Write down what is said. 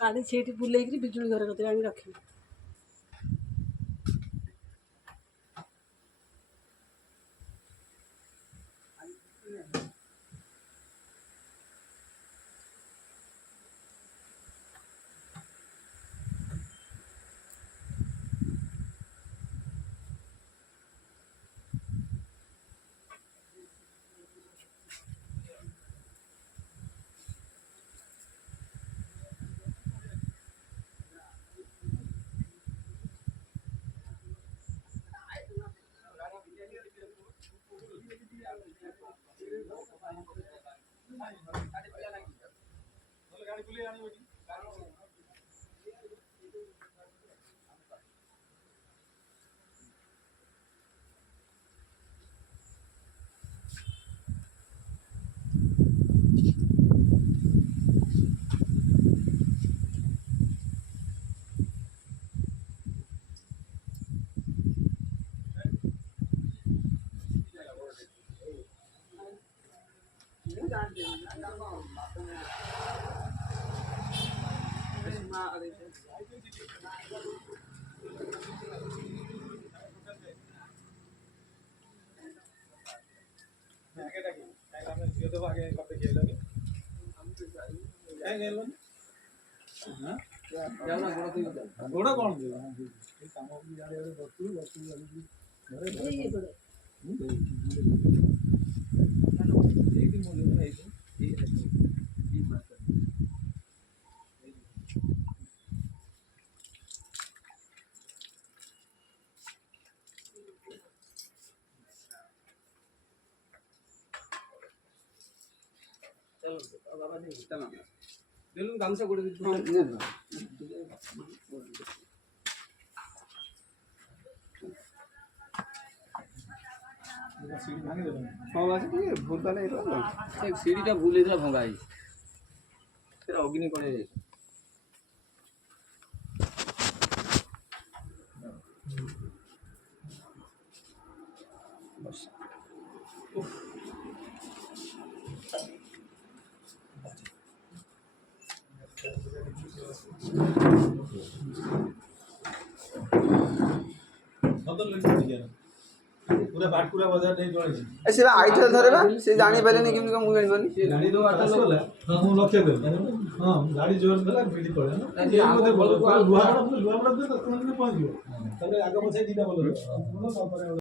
କାଢ଼ି ସେଇଠି ବୁଲେଇକିରି ବିଜୁଳି ଘର କତିରେ ଆଣି ରଖିବି। गोड़ा कौन गामसा गोड़े सीढ़ीटा भूल भंगा अग्नि कौन पूरा बाटपुरा बाजार नहीं जोड़े ए से आइथल धरे बा से जानि पले नहीं केम मु जानि बनी गाड़ी दो आटा होला हां लक्ष्य कर हां गाड़ी जोर देला बीडी पड़े ना ये मते बोल लुहा दे तो तुमने पहुंच गयो तबे आगे पछे दीटा बोल